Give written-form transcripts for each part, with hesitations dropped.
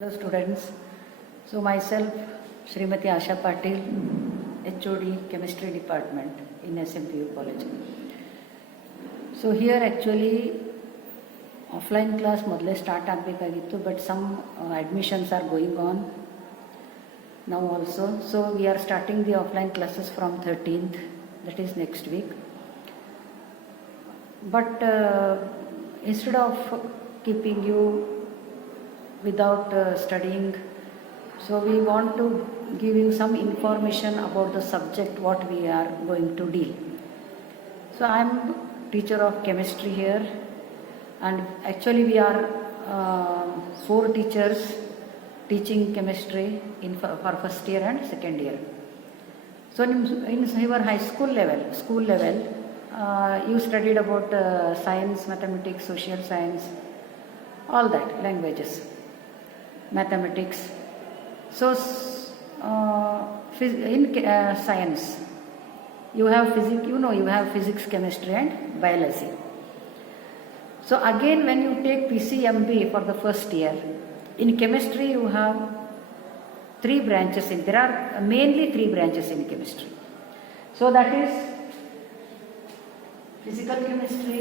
Hello students, so myself Srimati Asha Patil, HOD Chemistry Department in SMPU College. So here actually offline class ಮೊದಲೇ start ಆಗಬೇಕಾಗಿತ್ತು, but some admissions are going on now also. So we are starting the offline classes from 13th, that is next week. But instead of keeping you without studying, so we want to give you some information about the subject what we are going to deal. So I am teacher of chemistry here, and actually we are 4 teachers teaching chemistry for first year and second year. So in your high school level, you studied about science, mathematics, social science, all that, languages, mathematics. So in science you have physics, you have physics, chemistry and biology. So again when you take PCMB for the first year, in chemistry you have 3 branches. There are mainly 3 branches in chemistry. So that is physical chemistry,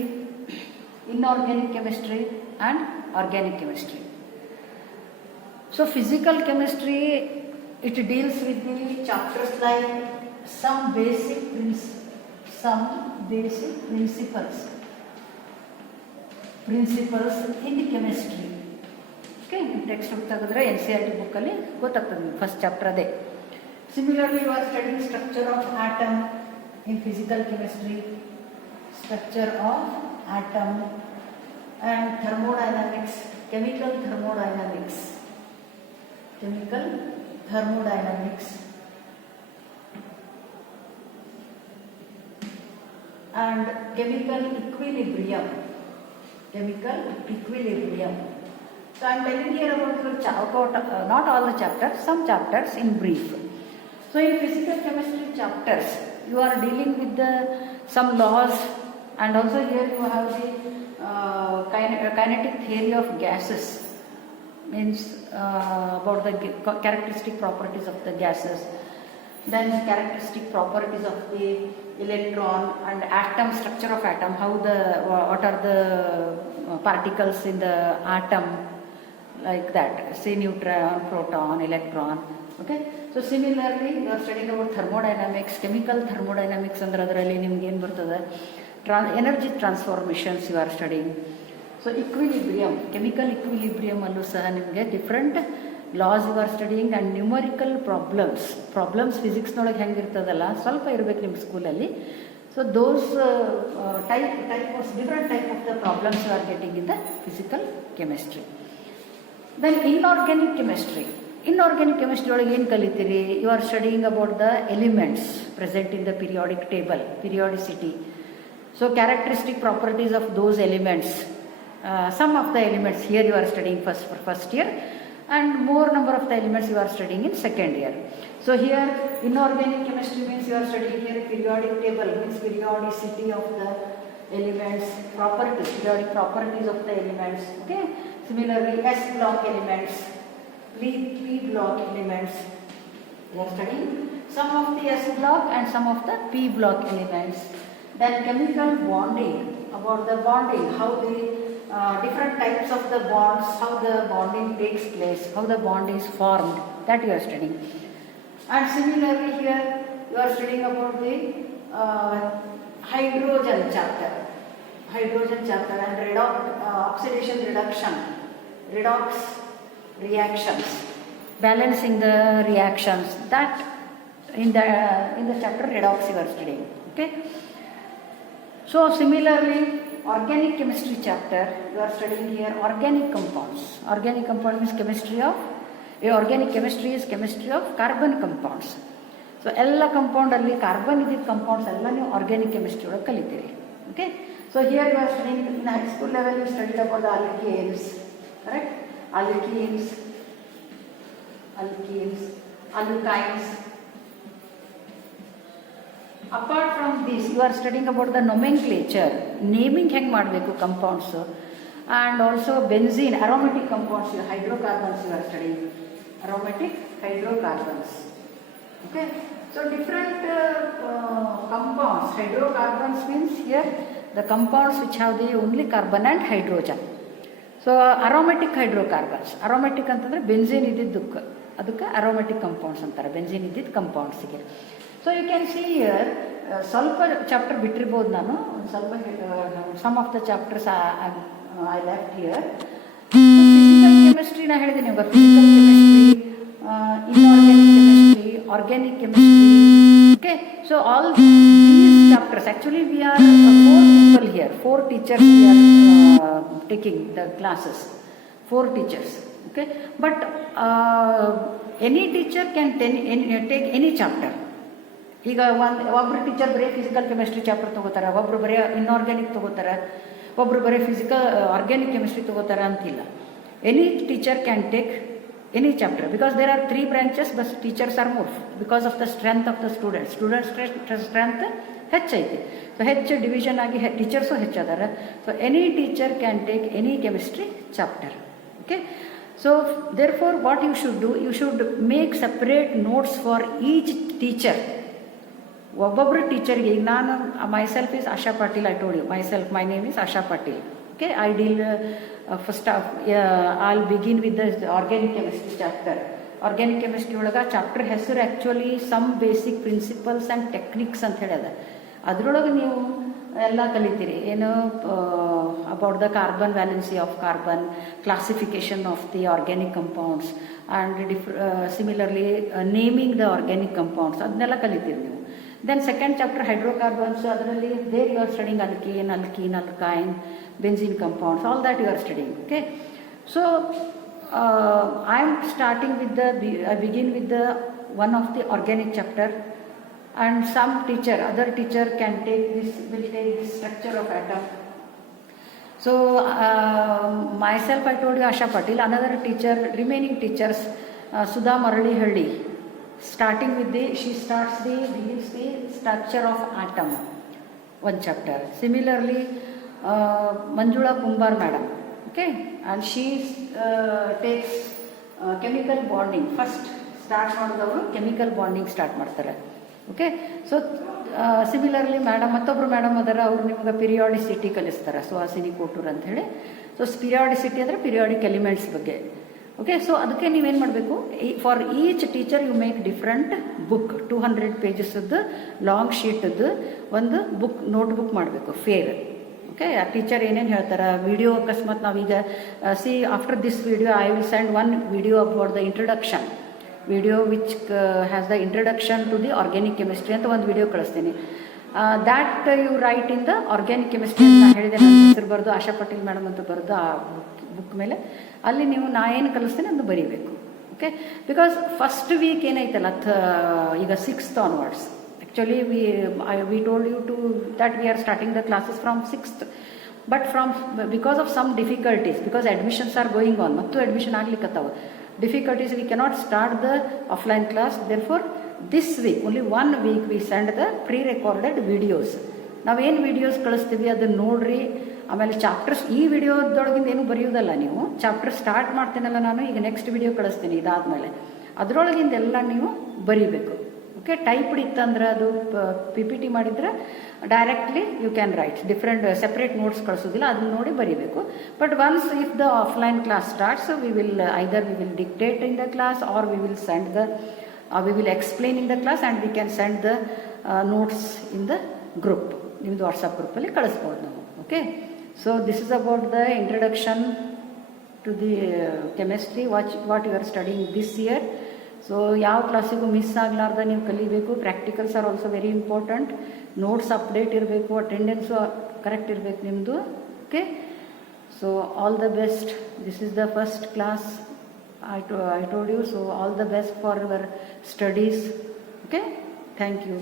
inorganic chemistry and organic chemistry. So physical chemistry, it deals with the chapters like some basic principles in chemistry. Okay, text book tagidre NCERT book alli gottagtade first chapter ade. Similarly, you are studying structure of atom in physical chemistry, structure of atom and thermodynamics, chemical thermodynamics and chemical equilibrium. So I am telling here about not all the chapters, some chapters in brief. So in physical chemistry chapters, you are dealing with some laws, and also here you have the kinetic theory of gases, means about the characteristic properties of the gases, then characteristic properties of the electron and atom, structure of atom, what are the particles in the atom, like that, say neutron, proton, electron. Okay, so similarly you are studying about thermodynamics, chemical thermodynamics andre adralli nimge ಏನು ಬರ್ತದೆ, energy transformations you are studying. So equilibrium, chemical equilibrium allu saha nimge different laws you are studying, and numerical problems physics nolage hengirtadalla ಸ್ವಲ್ಪ ಇರಬೇಕು ನಿಮ್ಮ ಸ್ಕೂಲಲ್ಲಿ. So those different type of the problems you are getting in the physical chemistry. Then inorganic chemistry ಒಳಗೆ ಏನು ಕಲಿತೀರಿ, you are studying about the elements present in the periodic table, periodicity. So characteristic properties of those elements, some of the elements here you are studying first year, and more number of the elements you are studying in second year. So here inorganic chemistry means you are studying here periodic table, means periodicity of the elements, periodic properties of the elements. Okay, similarly S block elements, P block elements, you are studying some of the S block and some of the P block elements. Then chemical bonding, about the bonding, how the different types of the bonds, how the bonding takes place, how the bond is formed, that you are studying. And similarly here you are studying about the hydrogen chapter and oxidation reduction, redox reactions, balancing the reactions, that in the chapter redox you are studying. Okay, so similarly organic chemistry chapter you are studying here organic compounds. Organic compound means organic chemistry is chemistry of carbon compounds. So ಎಲ್ಲ compound ಅಲ್ಲಿ carbon ಇದ್ದಿದ್ದ compounds ಎಲ್ಲ ನೀವು organic chemistry ಒಳಗೆ ಕಲಿತೀರಿ. Okay, so here you are studying in high school level, you studied about the alkenes, correct? Alkenes, alkynes. Apart from this, you are studying about the nomenclature, naming ಹೆಂಗೆ ಮಾಡಬೇಕು compounds, and also benzene, aromatic compounds, hydrocarbons you are studying, aromatic hydrocarbons. Okay, so different compounds. Hydrocarbons means here the compounds which have the only carbon and hydrogen. So aromatic hydrocarbons, aromatic ಅಂತಂದ್ರೆ benzene ಇದ್ದಿದ್ದಕ್ಕೆ ಅದಕ್ಕೆ aromatic compounds ಅಂತಾರೆ, benzene ಇದ್ದಿದ್ದ ಕಂಪೌಂಡ್ಸ್ಗೆ. So you can see here ಸ್ವಲ್ಪ chapter ಬಿಟ್ಟಿರ್ಬೋದು ನಾನು, ಸ್ವಲ್ಪ some of the chapters I left here. Physical chemistry ನಾ ಹೇಳಿದೆ ನಿಮ್ಗೆ, physical chemistry, inorganic chemistry, organic chemistry. Okay, so all these chapters, actually we are 4 people here, 4 teachers we are taking the classes, 4 teachers. Okay, but any teacher can take any chapter. ಈಗ ಒಬ್ಬರು teacher ಬರೀ physical chemistry chapter ತೊಗೋತಾರೆ, ಒಬ್ಬರು ಬರೀ inorganic ತೊಗೋತಾರೆ, ಒಬ್ಬರು ಬರೀ organic chemistry ತೊಗೋತಾರೆ ಅಂತಿಲ್ಲ. Any teacher can take any chapter, because there are 3 branches, but teachers are more because of the strength of the students. Strength ಹೆಚ್ಚೈತಿ, ಸೊ ಹೆಚ್ಚು ಡಿವಿಷನ್ ಆಗಿ ಟೀಚರ್ಸು ಹೆಚ್ಚದಾರೆ. So any teacher can take any chemistry chapter. Okay, so therefore what you should do, you should make separate notes for each teacher. ಒಬ್ಬೊಬ್ಬರು ಟೀಚರ್ಗೆ, ಈಗ ನಾನು myself is Asha Patil, I told you myself, my name is Asha Patil. Okay, I deal first I'll begin with the organic chemistry chapter. Organic chemistry ಒಳಗೆ chapter ಹೆಸರು actually some basic principles and techniques ಅಂತ ಹೇಳ್ಯದ. ಅದರೊಳಗೆ ನೀವು ಎಲ್ಲ ಕಲಿತೀರಿ, ಏನು about the carbon valency of carbon, classification of the organic compounds and similarly naming the organic compounds, ಅದನ್ನೆಲ್ಲ ಕಲಿತೀರಿ ನೀವು. Then second chapter hydrocarbons, ಅದರಲ್ಲಿ there you are studying alkene, alkyne, benzene compounds, all that you are studying. Okay, so I am starting with I begin with the one of the organic chapter, and some teacher, other teacher can take this, will take this structure of atom. So myself, I told you Asha Patil, another teacher, remaining teachers, Sudha Maralihalli, starting with she begins the structure of atom, one chapter. Similarly, Manjula Kumbar madam, okay, and she takes chemical bonding. First start ಮಾಡಿದವರು chemical bonding start ಮಾಡ್ತಾರೆ. Okay, so similarly madam ಮತ್ತೊಬ್ಬರು madam ಅದರ, ಅವರು ನಿಮ್ಗೆ ಪಿರಿಯಾಡಿಸಿಟಿ ಕಲಿಸ್ತಾರೆ, ಸುಹಾಸಿನಿ ಕೋಟೂರ್ ಅಂತ ಹೇಳಿ. So periodicity ಅಂದರೆ ಪಿರಿಯಾಡಿಕ್ ಎಲಿಮೆಂಟ್ಸ್ ಬಗ್ಗೆ. ಓಕೆ, ಸೊ ಅದಕ್ಕೆ ನೀವೇನು ಮಾಡಬೇಕು, for each teacher you make different book, 200 ಪೇಜಸ್ದು ಲಾಂಗ್ ಶೀಟದ್ದು ಒಂದು ಬುಕ್, ನೋಟ್ಬುಕ್ ಮಾಡಬೇಕು, ಫೇರ್. ಓಕೆ, ಆ ಟೀಚರ್ ಏನೇನು ಹೇಳ್ತಾರೆ, ವಿಡಿಯೋ ಅಕಸ್ಮಾತ್ ನಾವೀಗ see after this video I will send one video about the introduction, video which has the introduction to the organic chemistry ಅಂತ ಒಂದು ವಿಡಿಯೋ ಕಳಿಸ್ತೀನಿ. That you write in the organic chemistry ಅಂತ ಹೇಳಿದೆ, ನನ್ನ ಹೆಸರು ಬರೆದು ಆಶಾ ಪಟೇಲ್ ಮೇಡಮ್ ಅಂತ ಬರೆದು ಆ ಬುಕ್ ಮೇಲೆ ಅಲ್ಲಿ ನೀವು ನಾ ಏನು ಕಲಿಸ್ತೀನಿ ಅದು ಬರೀಬೇಕು. ಓಕೆ, ಬಿಕಾಸ್ ಫಸ್ಟ್ ವೀಕ್ ಏನೈತಲ್ಲ ಈಗ 6th onwards, actually we told you to that we are starting the classes from 6th, but because of some difficulties, because admissions are going on, ಮತ್ತು ಅಡ್ಮಿಷನ್ ಆಗ್ಲಿಕ್ಕತ್ತಾವ, difficulties, we cannot start the offline class. Therefore this week, only 1 week we send the pre-recorded videos. ನಾವೇನು videos ಕಳಿಸ್ತೀವಿ ಅದನ್ನು ನೋಡ್ರಿ. ಆಮೇಲೆ chapters, ಈ ವಿಡಿಯೋದೊಳಗಿಂದ ಏನು ಬರೆಯೋದಲ್ಲ, ನೀವು ಚಾಪ್ಟರ್ ಸ್ಟಾರ್ಟ್ ಮಾಡ್ತೀನಲ್ಲ ನಾನು, ಈಗ ನೆಕ್ಸ್ಟ್ ವಿಡಿಯೋ ಕಳಿಸ್ತೀನಿ ಇದಾದಮೇಲೆ, ಅದರೊಳಗಿಂದ ಎಲ್ಲ ನೀವು ಬರೀಬೇಕು. ಓಕೆ, ಟೈಪ್ಡ್ ಇತ್ತಂದ್ರೆ ಅದು PPT ಮಾಡಿದರೆ directly you can write, different separate notes ಕಳಿಸೋದಿಲ್ಲ, ಅದನ್ನ ನೋಡಿ ಬರೀಬೇಕು. But once if the offline class starts, we will dictate in the class, or we will send the we will explain in the class, and we can send the notes in the group, ನಿಮ್ಮದು WhatsApp ಗ್ರೂಪಲ್ಲಿ ಕಳಿಸ್ಬೋದು ನಾವು. Okay, so this is about the introduction to the chemistry what you are studying this year. So ಯಾವ ಕ್ಲಾಸಿಗೂ miss ಆಗಲಾರ್ದ ನೀವು ಕಲಿಬೇಕು. Practicals are also very important. Notes update ಇರಬೇಕು, ಅಟೆಂಡೆನ್ಸು ಕರೆಕ್ಟ್ ಇರಬೇಕು ನಿಮ್ಮದು. Okay, so all the best. This is the first class I told you, so all the best for your studies. Okay, thank you.